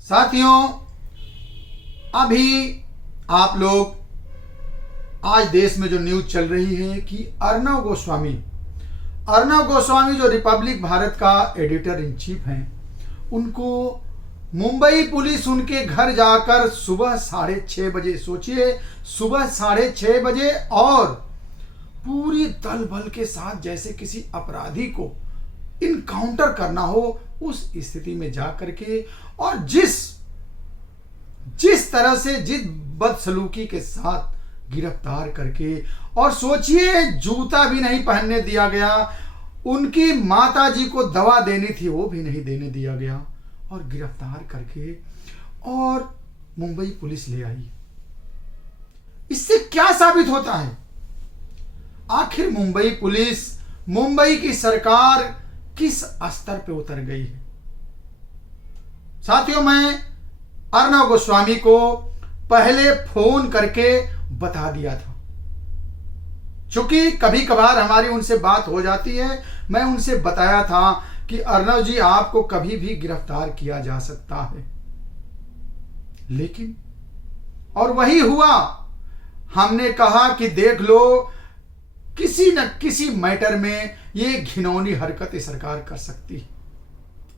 साथियों, अभी आप लोग आज देश में जो न्यूज चल रही है कि अर्नब गोस्वामी जो रिपब्लिक भारत का एडिटर इन चीफ हैं, उनको मुंबई पुलिस उनके घर जाकर सुबह 6:30 बजे, सोचिए सुबह 6:30 बजे, और पूरी दल बल के साथ जैसे किसी अपराधी को इनकाउंटर करना हो उस स्थिति में जाकर के, और जिस तरह से जिस बदसलूकी के साथ गिरफ्तार करके, और सोचिए जूता भी नहीं पहनने दिया गया, उनकी माता जी को दवा देनी थी वो भी नहीं देने दिया गया, और गिरफ्तार करके और मुंबई पुलिस ले आई। इससे क्या साबित होता है? आखिर मुंबई पुलिस, मुंबई की सरकार किस स्तर पे उतर गई है? साथियों, मैं अर्नब गोस्वामी को पहले फोन करके बता दिया था, क्योंकि कभी कभार हमारी उनसे बात हो जाती है। मैं उनसे बताया था कि अर्नब जी, आपको कभी भी गिरफ्तार किया जा सकता है, लेकिन और वही हुआ। हमने कहा कि देख लो, किसी न किसी मैटर में ये घिनौनी हरकतें सरकार कर सकती है।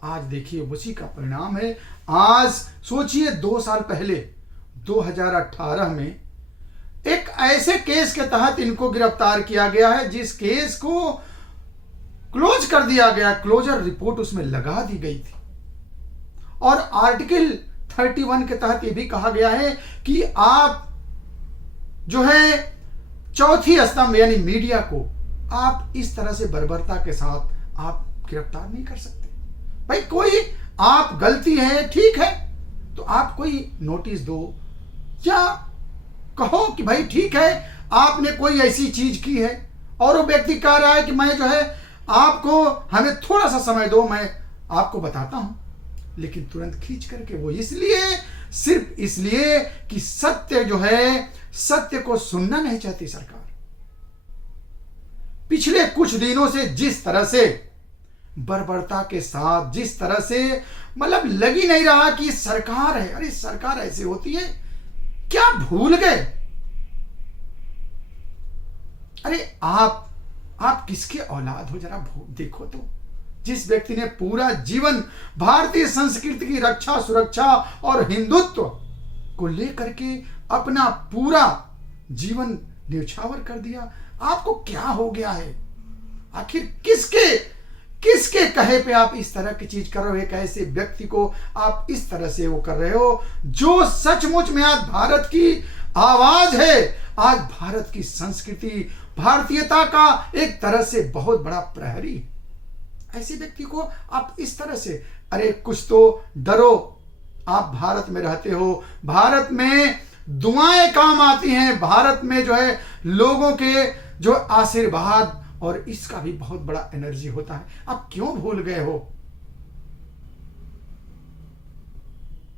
आज देखिए उसी का परिणाम है। आज सोचिए 2 साल पहले 2018 में एक ऐसे केस के तहत इनको गिरफ्तार किया गया है जिस केस को क्लोज कर दिया गया, क्लोजर रिपोर्ट उसमें लगा दी गई थी, और आर्टिकल 31 के तहत यह भी कहा गया है कि आप जो है चौथी स्तंभ यानी मीडिया को आप इस तरह से बर्बरता के साथ आप गिरफ्तार नहीं कर सकते। भाई कोई आप गलती है, ठीक है, तो आप कोई नोटिस दो, या कहो कि भाई ठीक है आपने कोई ऐसी चीज की है और वो व्यक्ति कह रहा है कि मैं जो है आपको, हमें थोड़ा सा समय दो, मैं आपको बताता हूं, लेकिन तुरंत खींच करके वो सिर्फ इसलिए कि सत्य जो है, सत्य को सुनना नहीं चाहती सरकार। पिछले कुछ दिनों से जिस तरह से बर्बरता के साथ, जिस तरह से मतलब लग ही नहीं रहा कि सरकार है, अरे सरकार ऐसे होती है क्या? भूल गए? अरे आप किसके औलाद हो? जरा देखो तो, जिस व्यक्ति ने पूरा जीवन भारतीय संस्कृति की रक्षा, सुरक्षा और हिंदुत्व को लेकर के अपना पूरा जीवन न्यौछावर कर दिया, आपको क्या हो गया है? आखिर किसके कहे पे आप इस तरह की चीज कर रहे हो? एक ऐसे व्यक्ति को आप इस तरह से वो कर रहे हो जो सचमुच में आज भारत की आवाज है, आज भारत की संस्कृति, भारतीयता का एक तरह से बहुत बड़ा प्रहरी। ऐसे व्यक्ति को आप इस तरह से, अरे कुछ तो डरो, आप भारत में रहते हो, भारत में दुआएं काम आती हैं, भारत में जो है लोगों के जो आशीर्वाद और इसका भी बहुत बड़ा एनर्जी होता है। आप क्यों भूल गए हो?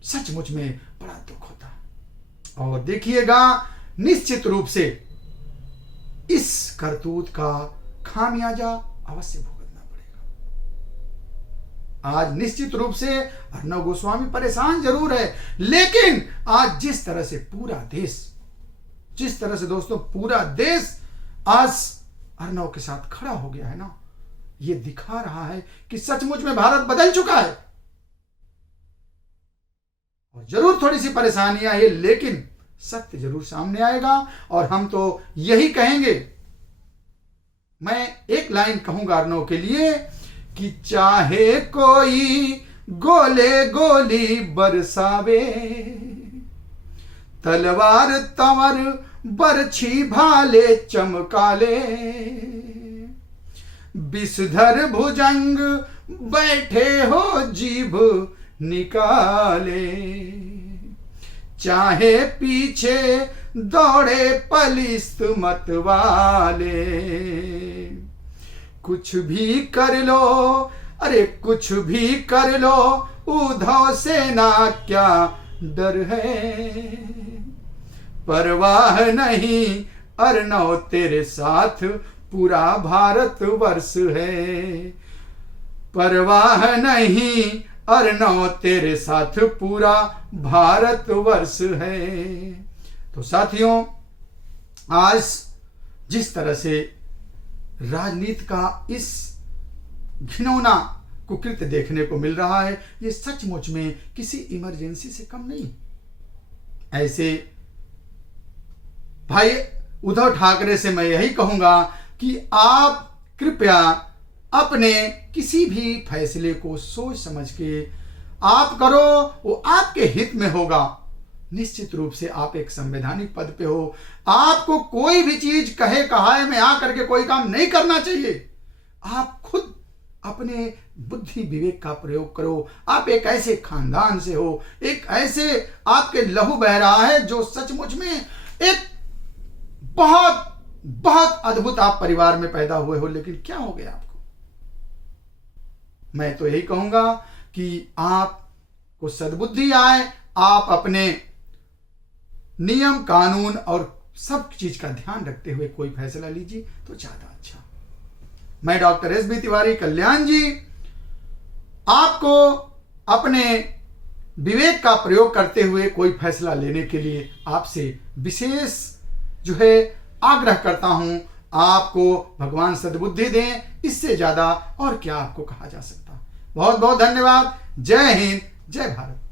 सचमुच में बड़ा दुख होता है। और देखिएगा, निश्चित रूप से इस करतूत का खामियाजा अवश्य भुगतना पड़ेगा। आज निश्चित रूप से अर्नब गोस्वामी परेशान जरूर है, लेकिन आज जिस तरह से पूरा देश, जिस तरह से दोस्तों पूरा देश आज अर्नब के साथ खड़ा हो गया है ना, ये दिखा रहा है कि सचमुच में भारत बदल चुका है। और जरूर थोड़ी सी परेशानियां है, लेकिन सत्य जरूर सामने आएगा, और हम तो यही कहेंगे। मैं एक लाइन कहूंगा अर्नब के लिए कि चाहे कोई गोले गोली बरसावे, तलवार तंवर बरछी भाले चमकाले, विषधर भुजंग बैठे हो जीभ निकाले, चाहे पीछे दौड़े पलिस्त मत वाले, कुछ भी कर लो, अरे कुछ भी कर लो, उद्धव सेना क्या डर है, परवाह नहीं अर्नब तेरे साथ पूरा भारत वर्ष है, परवाह नहीं अर्णव तेरे साथ पूरा भारतवर्ष है। तो साथियों, आज जिस तरह से राजनीति का इस घिनौना कुकृत्य देखने को मिल रहा है, ये सचमुच में किसी इमरजेंसी से कम नहीं। ऐसे भाई उद्धव ठाकरे से मैं यही कहूंगा कि आप कृपया अपने किसी भी फैसले को सोच समझ के आप करो, वो आपके हित में होगा। निश्चित रूप से आप एक संवैधानिक पद पे हो, आपको कोई भी चीज कहे कहाए में आकर के कोई काम नहीं करना चाहिए। आप खुद अपने बुद्धि विवेक का प्रयोग करो। आप एक ऐसे खानदान से हो, एक ऐसे आपके लहू बह रहा है जो सचमुच में एक बहुत बहुत अद्भुत आप परिवार में पैदा हुए हो, लेकिन क्या हो गया आपको? मैं तो यही कहूंगा कि आपको सद्बुद्धि आए, आप अपने नियम कानून और सब चीज का ध्यान रखते हुए कोई फैसला लीजिए तो ज्यादा अच्छा। मैं डॉक्टर एस.बी. तिवारी कल्याण जी आपको अपने विवेक का प्रयोग करते हुए कोई फैसला लेने के लिए आपसे विशेष जो है आग्रह करता हूं। आपको भगवान सद्बुद्धि दें, इससे ज्यादा और क्या आपको कहा जा सकता। बहुत बहुत धन्यवाद। जय हिंद, जय भारत।